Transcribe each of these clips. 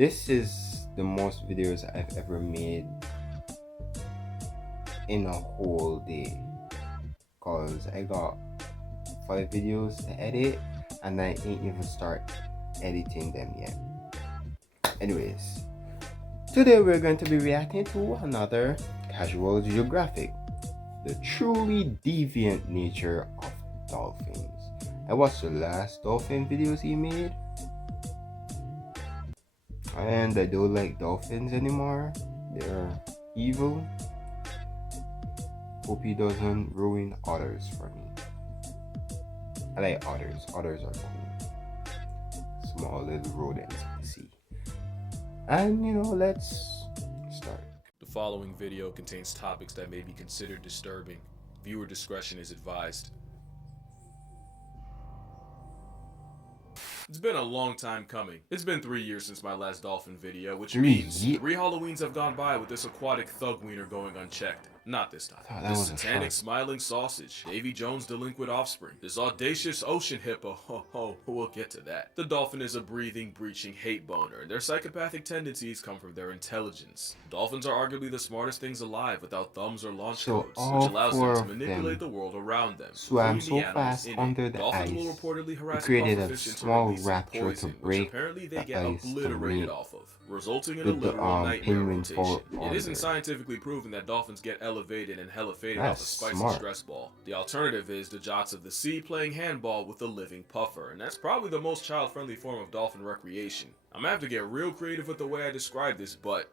This is the most videos I've ever made in a whole day, cause I got 5 videos to edit and I ain't even start editing them yet. Anyways, today we're going to be reacting to another casual geographic, the truly deviant nature of dolphins. I watched the last dolphin videos he made, and I don't like dolphins anymore. They're evil. Hope he doesn't ruin otters for me. I like otters. Otters are cool. Small little rodents of the sea. And let's start. The following video contains topics that may be considered disturbing. Viewer discretion is advised. It's been a long time coming. It's been 3 years since my last dolphin video, which means 3 Halloweens have gone by with this aquatic thug wiener going unchecked. Not this time. This satanic smiling sausage, Davy Jones' delinquent offspring, this audacious ocean hippo, we'll get to that. The dolphin is a breathing, breaching hate boner, and their psychopathic tendencies come from their intelligence. Dolphins are arguably the smartest things alive without thumbs or launch codes, which allows them to manipulate the world around them. Swam so fast under the Dolphins ice, will reportedly harass it created a pufferfish into small releasing rapture to poison, which break apparently they the get ice to obliterated meet off of, resulting in a with the literal nightmare penguin rotation. fall It isn't under. scientifically proven that dolphins get elevated and hella faded off a That's spicy smart. stress ball. The alternative is the jocks of the sea playing handball with a living puffer, and that's probably the most child-friendly form of dolphin recreation. I'm gonna have to get real creative with the way I describe this, but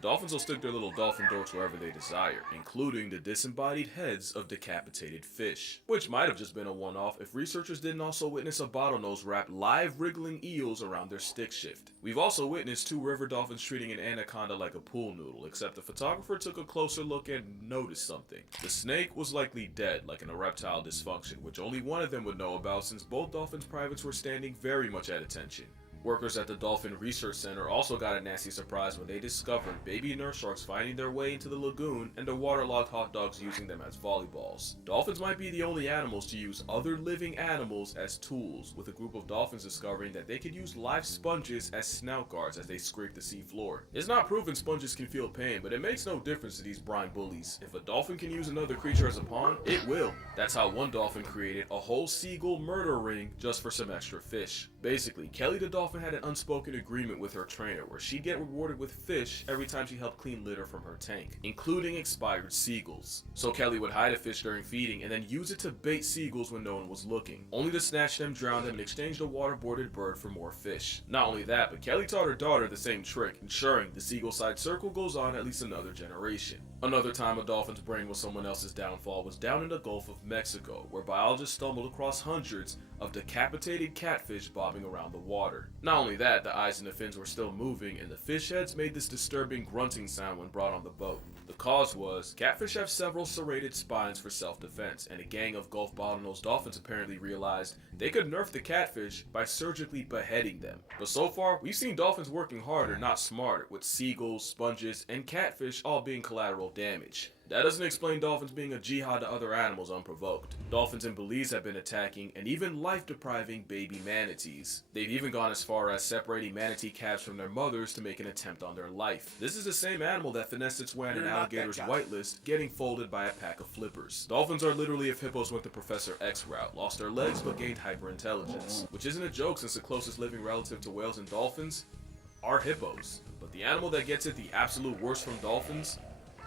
dolphins will stick their little dolphin dorks wherever they desire, including the disembodied heads of decapitated fish, which might have just been a one-off if researchers didn't also witness a bottlenose wrap live wriggling eels around their stick shift. We've also witnessed 2 river dolphins treating an anaconda like a pool noodle, except the photographer took a closer look and noticed something. The snake was likely dead, like an erectile dysfunction, which only one of them would know about since both dolphins' privates were standing very much at attention. Workers at the Dolphin Research Center also got a nasty surprise when they discovered baby nurse sharks finding their way into the lagoon and the waterlogged hot dogs using them as volleyballs. Dolphins might be the only animals to use other living animals as tools, with a group of dolphins discovering that they could use live sponges as snout guards as they scrape the sea floor. It's not proven sponges can feel pain, but it makes no difference to these brine bullies. If a dolphin can use another creature as a pawn, it will. That's how one dolphin created a whole seagull murder ring just for some extra fish. Basically, Kelly the dolphin had an unspoken agreement with her trainer where she'd get rewarded with fish every time she helped clean litter from her tank, including expired seagulls. So Kelly would hide a fish during feeding and then use it to bait seagulls when no one was looking, only to snatch them, drown them, and exchange the waterboarded bird for more fish. Not only that, but Kelly taught her daughter the same trick, ensuring the seagull side circle goes on at least another generation. Another time a dolphin's brain was someone else's downfall was down in the Gulf of Mexico, where biologists stumbled across hundreds of decapitated catfish bobbing around the water. Not only that, the eyes and the fins were still moving, and the fish heads made this disturbing grunting sound when brought on the boat. The cause was, catfish have several serrated spines for self-defense, and a gang of Gulf bottlenose dolphins apparently realized they could nerf the catfish by surgically beheading them. But so far, we've seen dolphins working harder, not smarter, with seagulls, sponges, and catfish all being collateral damage. That doesn't explain dolphins being a jihad to other animals unprovoked. Dolphins in Belize have been attacking and even life-depriving baby manatees. They've even gone as far as separating manatee calves from their mothers to make an attempt on their life. This is the same animal that finessed its way on an alligator's whitelist, getting folded by a pack of flippers. Dolphins are literally if hippos went the Professor X route, lost their legs but gained hyperintelligence. Which isn't a joke since the closest living relative to whales and dolphins are hippos. But the animal that gets it the absolute worst from dolphins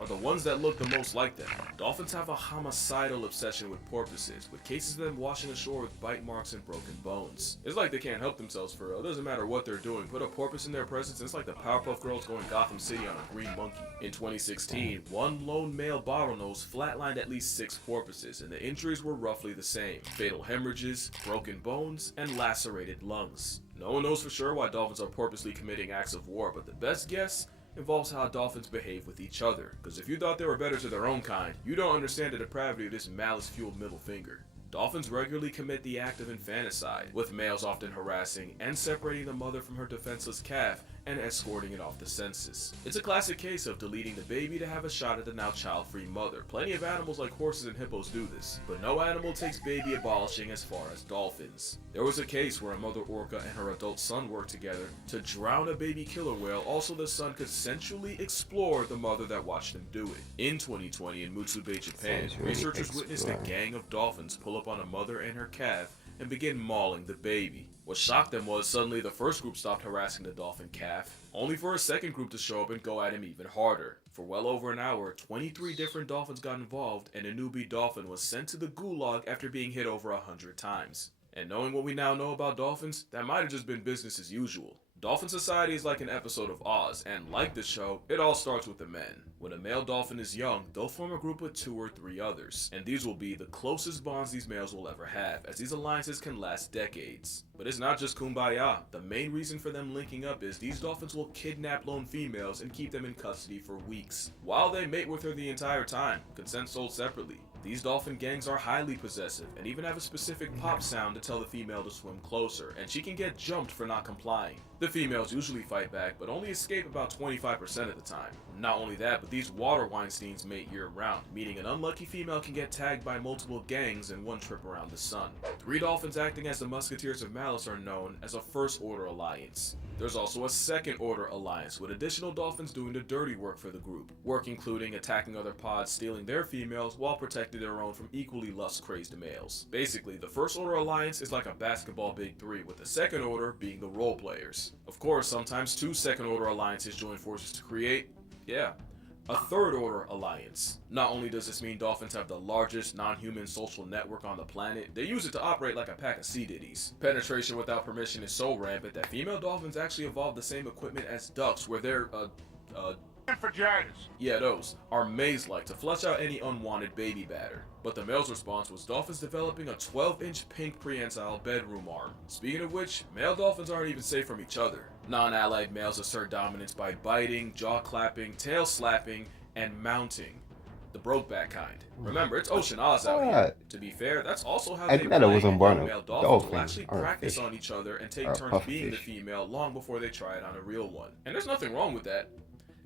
are the ones that look the most like them. Dolphins have a homicidal obsession with porpoises, with cases of them washing ashore with bite marks and broken bones. It's like they can't help themselves for real. It doesn't matter what they're doing. Put a porpoise in their presence, and it's like the Powerpuff Girls going Gotham City on a green monkey. In 2016, one lone male bottlenose flatlined at least 6 porpoises, and the injuries were roughly the same. Fatal hemorrhages, broken bones, and lacerated lungs. No one knows for sure why dolphins are purposely committing acts of war, but the best guess involves how dolphins behave with each other. Because if you thought they were better to their own kind, you don't understand the depravity of this malice-fueled middle finger. Dolphins regularly commit the act of infanticide, with males often harassing and separating the mother from her defenseless calf and escorting it off the census. It's a classic case of deleting the baby to have a shot at the now child-free mother. Plenty of animals like horses and hippos do this, but no animal takes baby abolishing as far as dolphins. There was a case where a mother orca and her adult son worked together to drown a baby killer whale, also the son could sensually explore the mother that watched them do it. In 2020 in Mutsu Bay, Japan, researchers witnessed a gang of dolphins pull up on a mother and her calf and begin mauling the baby. What shocked them was suddenly the first group stopped harassing the dolphin calf, only for a second group to show up and go at him even harder. For well over an hour, 23 different dolphins got involved, and a newbie dolphin was sent to the gulag after being hit over 100 times. And knowing what we now know about dolphins, that might have just been business as usual. Dolphin Society is like an episode of Oz, and like the show, it all starts with the men. When a male dolphin is young, they'll form a group with 2 or 3 others, and these will be the closest bonds these males will ever have, as these alliances can last decades. But it's not just kumbaya. The main reason for them linking up is these dolphins will kidnap lone females and keep them in custody for weeks, while they mate with her the entire time, consent sold separately. These dolphin gangs are highly possessive and even have a specific pop sound to tell the female to swim closer, and she can get jumped for not complying. The females usually fight back, but only escape about 25% of the time. Not only that, but these water Weinsteins mate year-round, meaning an unlucky female can get tagged by multiple gangs in one trip around the sun. 3 dolphins acting as the Musketeers of Malice are known as a First Order Alliance. There's also a Second Order Alliance, with additional dolphins doing the dirty work for the group. Work including attacking other pods, stealing their females, while protecting their own from equally lust-crazed males. Basically, the First Order Alliance is like a basketball big 3, with the Second Order being the role players. Of course, sometimes 2 Second Order Alliances join forces to create, a Third Order Alliance. Not only does this mean dolphins have the largest non-human social network on the planet, they use it to operate like a pack of sea ditties. Penetration without permission is so rampant that female dolphins actually evolve the same equipment as ducks, where they're, vaginas. yeah, those are maze-like to flush out any unwanted baby batter. But the male's response was dolphins developing a 12-inch pink prehensile bedroom arm. Speaking of which, male dolphins aren't even safe from each other. Non-allied males assert dominance by biting, jaw clapping, tail slapping, and mounting. The brokeback kind. Remember, it's Ocean Oz out here. To be fair, that's also how I they think that it play, wasn't and born young of male dolphins will dolphins actually or a practice fish on each other and take or a turns puffer being the fish. female long before they try it on a real one. And there's nothing wrong with that.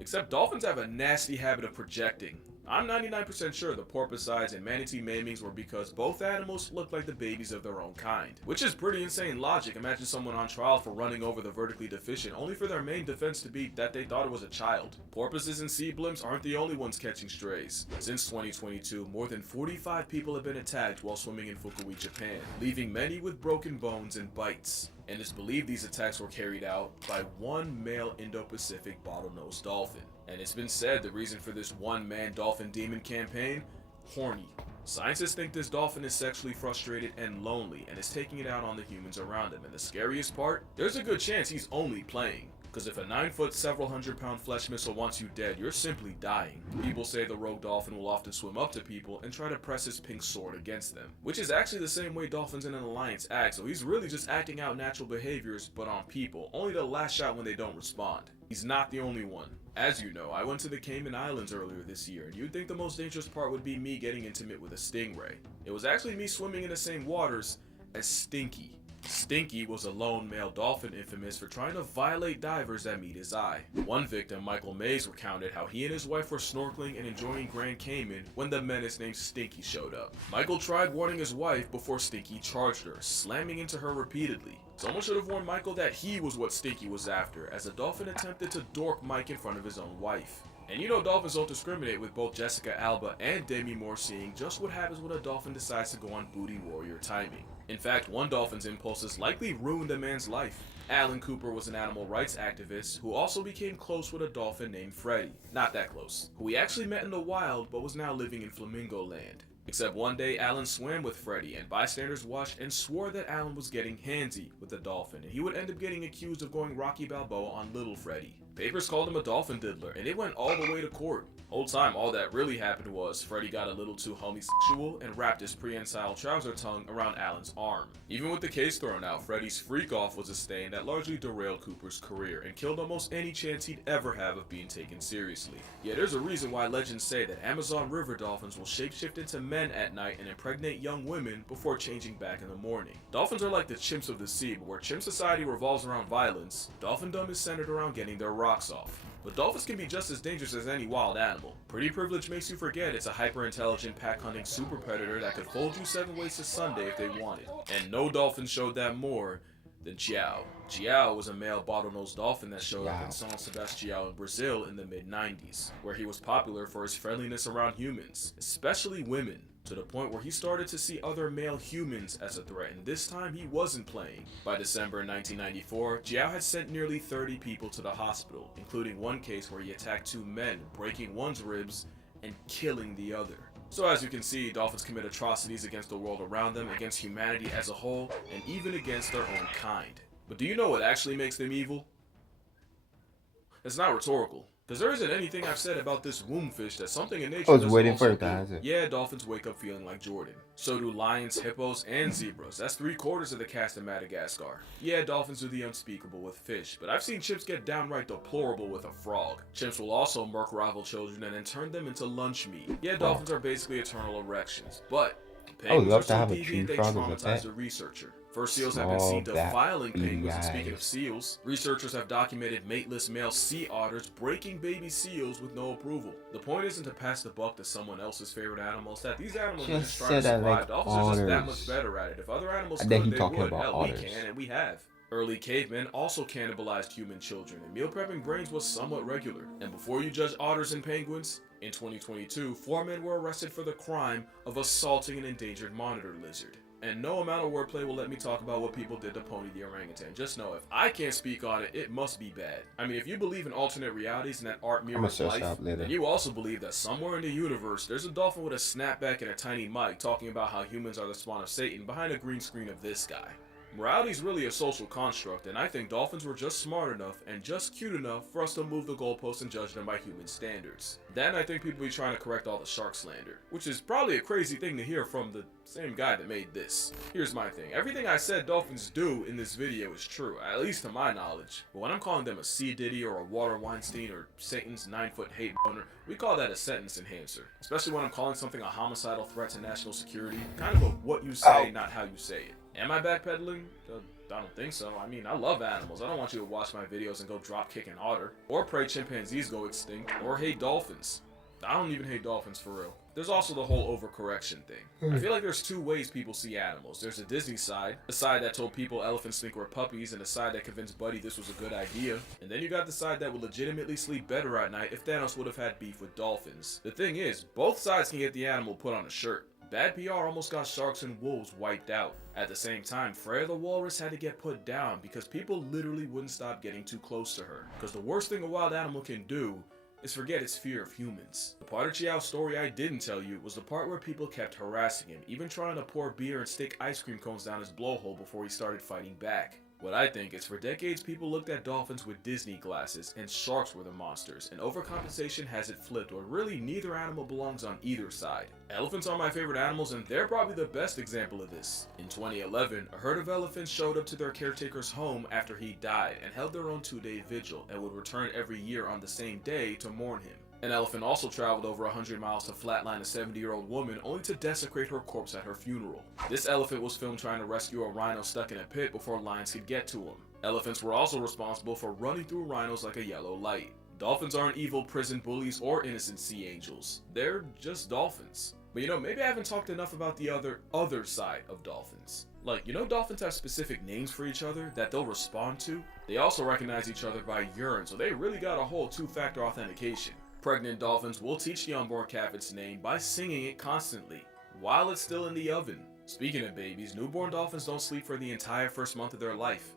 Except dolphins have a nasty habit of projecting. I'm 99% sure the porpoisides and manatee maimings were because both animals look like the babies of their own kind. Which is pretty insane logic. Imagine someone on trial for running over the vertically deficient, only for their main defense to be that they thought it was a child. Porpoises and sea blimps aren't the only ones catching strays. Since 2022, more than 45 people have been attacked while swimming in Fukui, Japan, leaving many with broken bones and bites. And it's believed these attacks were carried out by one male Indo-Pacific bottlenose dolphin. And it's been said the reason for this one-man dolphin demon campaign? Horny. Scientists think this dolphin is sexually frustrated and lonely and is taking it out on the humans around him. And the scariest part? There's a good chance he's only playing. Because if a 9-foot, several hundred-pound flesh missile wants you dead, you're simply dying. People say the rogue dolphin will often swim up to people and try to press his pink sword against them, which is actually the same way dolphins in an alliance act, so he's really just acting out natural behaviors, but on people, only to lash out when they don't respond. He's not the only one. As you know, I went to the Cayman Islands earlier this year, and you'd think the most dangerous part would be me getting intimate with a stingray. It was actually me swimming in the same waters as Stinky. Stinky was a lone male dolphin infamous for trying to violate divers that meet his eye. One victim, Michael Mays, recounted how he and his wife were snorkeling and enjoying Grand Cayman when the menace named Stinky showed up. Michael tried warning his wife before Stinky charged her, slamming into her repeatedly. Someone should have warned Michael that he was what Stinky was after, as the dolphin attempted to dork Mike in front of his own wife. And you know dolphins don't discriminate, with both Jessica Alba and Demi Moore seeing just what happens when a dolphin decides to go on booty warrior timing. In fact, one dolphin's impulses likely ruined a man's life. Alan Cooper was an animal rights activist who also became close with a dolphin named Freddie. Not that close. Who he actually met in the wild but was now living in Flamingo Land. Except one day Alan swam with Freddie and bystanders watched and swore that Alan was getting handsy with the dolphin and he would end up getting accused of going Rocky Balboa on little Freddie. Papers called him a dolphin diddler and it went all the way to court. Whole time all that really happened was Freddie got a little too homosexual and wrapped his prehensile trouser tongue around Alan's arm. Even with the case thrown out, Freddie's freak-off was a stain that largely derailed Cooper's career and killed almost any chance he'd ever have of being taken seriously. Yeah, there's a reason why legends say that Amazon river dolphins will shapeshift into men men at night and impregnate young women before changing back in the morning. Dolphins are like the chimps of the sea, but where chimp society revolves around violence, dolphindom is centered around getting their rocks off. But dolphins can be just as dangerous as any wild animal. Pretty privilege makes you forget it's a hyper-intelligent pack-hunting super predator that could fold you 7 ways to Sunday if they wanted. And no dolphin showed that more than Chiao. Chiao was a male bottlenose dolphin that showed up in São Sebastião in Brazil in the mid-90s, where he was popular for his friendliness around humans, especially women, to the point where he started to see other male humans as a threat, and this time he wasn't playing. By December 1994, Chiao had sent nearly 30 people to the hospital, including one case where he attacked 2 men, breaking one's ribs and killing the other. So as you can see, dolphins commit atrocities against the world around them, against humanity as a whole, and even against their own kind. But do you know what actually makes them evil? It's not rhetorical, because there isn't anything I've said about this womb fish that something in nature doesn't waiting also for it, do. Yeah, dolphins wake up feeling like Jordan. So do lions, hippos, and zebras. That's 3/4 of the cast in Madagascar. Yeah, dolphins do the unspeakable with fish, but I've seen chimps get downright deplorable with a frog. Chimps will also murk rival children and then turn them into lunch meat. Yeah, dolphins are basically eternal erections, but penguins are so deviant they traumatize a researcher. First seals have been seen defiling penguins, and speaking of seals, researchers have documented mateless male sea otters breaking baby seals with no approval. The point isn't to pass the buck to someone else's favorite animal, it's that these animals are just trying to survive. Dolphins are just that much better at it. If other animals could, they would. Hell, we can, and we have. Early cavemen also cannibalized human children, and meal prepping brains was somewhat regular. And before you judge otters and penguins, in 2022, 4 men were arrested for the crime of assaulting an endangered monitor lizard. And no amount of wordplay will let me talk about what people did to Pony the orangutan. Just know, if I can't speak on it, it must be bad. I mean, if you believe in alternate realities and that art mirrors life, then you also believe that somewhere in the universe, there's a dolphin with a snapback and a tiny mic talking about how humans are the spawn of Satan behind a green screen of this guy. Morality is really a social construct, and I think dolphins were just smart enough and just cute enough for us to move the goalposts and judge them by human standards. Then I think people be trying to correct all the shark slander, which is probably a crazy thing to hear from the same guy that made this. Here's my thing. Everything I said dolphins do in this video is true, at least to my knowledge. But when I'm calling them a sea Diddy or a water Weinstein or Satan's 9-foot hate boner, we call that a sentence enhancer. Especially when I'm calling something a homicidal threat to national security. Kind of a what you say, not how you say it. Am I backpedaling? I don't think so. I mean, I love animals. I don't want you to watch my videos and go drop kick an otter, or pray chimpanzees go extinct, or hate dolphins. I don't even hate dolphins for real. There's also the whole overcorrection thing. I feel like there's 2 ways people see animals. There's the Disney side, the side that told people elephants think we're puppies, and the side that convinced Buddy this was a good idea. And then you got the side that would legitimately sleep better at night if Thanos would have had beef with dolphins. The thing is, both sides can get the animal put on a shirt. Bad PR almost got sharks and wolves wiped out. At the same time, Freya the walrus had to get put down because people literally wouldn't stop getting too close to her. Because the worst thing a wild animal can do is forget its fear of humans. The part of Chiao's story I didn't tell you was the part where people kept harassing him, even trying to pour beer and stick ice cream cones down his blowhole before he started fighting back. What I think is, for decades people looked at dolphins with Disney glasses and sharks were the monsters, and overcompensation has it flipped where really neither animal belongs on either side. Elephants are my favorite animals, and they're probably the best example of this. In 2011, a herd of elephants showed up to their caretaker's home after he died and held their own 2-day vigil and would return every year on the same day to mourn him. An elephant also traveled over 100 miles to flatline a 70-year-old woman only to desecrate her corpse at her funeral. This elephant was filmed trying to rescue a rhino stuck in a pit before lions could get to him. Elephants were also responsible for running through rhinos like a yellow light. Dolphins aren't evil prison bullies or innocent sea angels. They're just dolphins. But maybe I haven't talked enough about the other side of dolphins. Like, dolphins have specific names for each other that they'll respond to. They also recognize each other by urine, so they really got a whole 2-factor authentication. Pregnant dolphins will teach the unborn calf its name by singing it constantly, while it's still in the oven. Speaking of babies, newborn dolphins don't sleep for the entire first month of their life,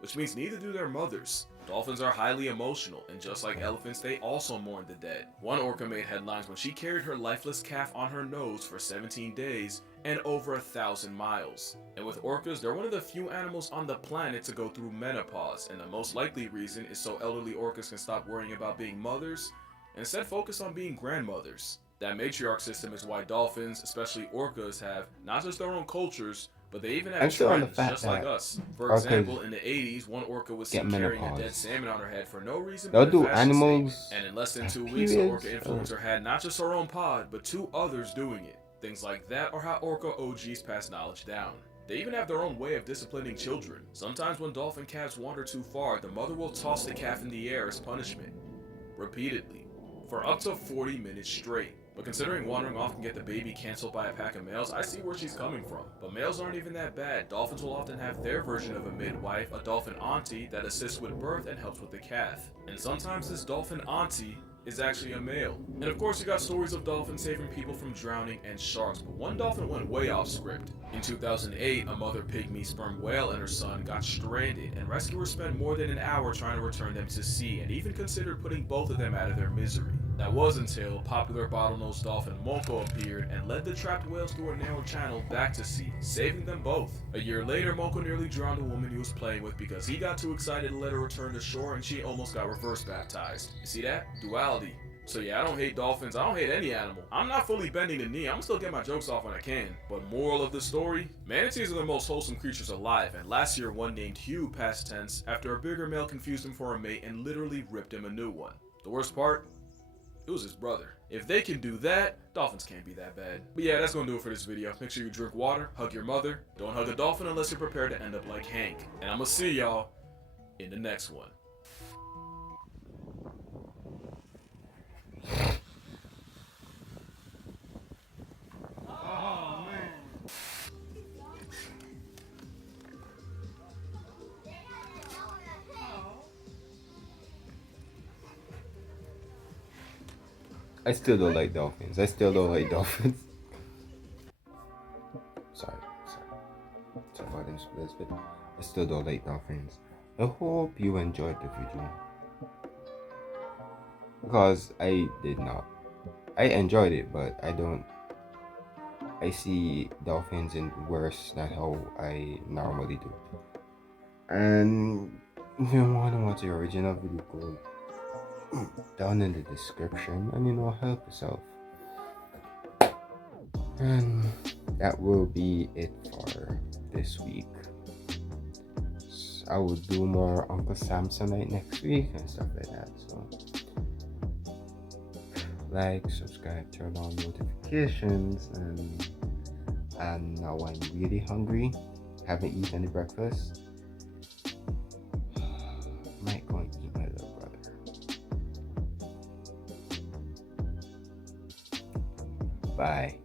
which means neither do their mothers. Dolphins are highly emotional, and just like elephants, they also mourn the dead. One orca made headlines when she carried her lifeless calf on her nose for 17 days and over 1,000 miles. And with orcas, they're one of the few animals on the planet to go through menopause, and the most likely reason is so elderly orcas can stop worrying about being mothers and instead focus on being grandmothers. That matriarch system is why dolphins, especially orcas, have not just their own cultures, but they even have trends just like us. For example, in the 80s, one orca was seen carrying a dead salmon on her head for no reason but a fashion statement. And in less than 2 weeks, the orca influencer had not just her own pod, but 2 others doing it. Things like that are how orca OGs pass knowledge down. They even have their own way of disciplining children. Sometimes when dolphin calves wander too far, the mother will toss the calf in the air as punishment, repeatedly, for up to 40 minutes straight. But considering wandering off can get the baby cancelled by a pack of males, I see where she's coming from. But males aren't even that bad. Dolphins will often have their version of a midwife, a dolphin auntie, that assists with birth and helps with the calf. And sometimes this dolphin auntie is actually a male. And of course you got stories of dolphins saving people from drowning and sharks, but one dolphin went way off script. In 2008, a mother pygmy sperm whale and her son got stranded, and rescuers spent more than an hour trying to return them to sea, and even considered putting both of them out of their misery. That was until popular bottlenose dolphin Moko appeared and led the trapped whales through a narrow channel back to sea, saving them both. A year later, Moko nearly drowned a woman he was playing with because he got too excited to let her return to shore, and she almost got reverse baptized. You see that? Duality. So yeah, I don't hate dolphins, I don't hate any animal. I'm not fully bending the knee, I'm still getting my jokes off when I can. But moral of the story, manatees are the most wholesome creatures alive, and last year one named Hugh, past tense, after a bigger male confused him for a mate and literally ripped him a new one. The worst part? It was his brother. If they can do that, dolphins can't be that bad. But yeah, that's gonna do it for this video. Make sure you drink water, hug your mother, don't hug a dolphin unless you're prepared to end up like Hank. And I'm gonna see y'all in the next one. I still don't like dolphins. I still don't like dolphins. Sorry about this, but I still don't like dolphins. I hope you enjoyed the video, because I did not. I enjoyed it, but I see dolphins in worse than how I normally do. And if you want to watch the original video, go down in the description and help yourself. And that will be it for this week. I will do more Uncle Samsonite next week and stuff like that. So like, subscribe, turn on notifications, and now I'm really hungry. Haven't eaten any breakfast. Might go and eat my little brother. Bye.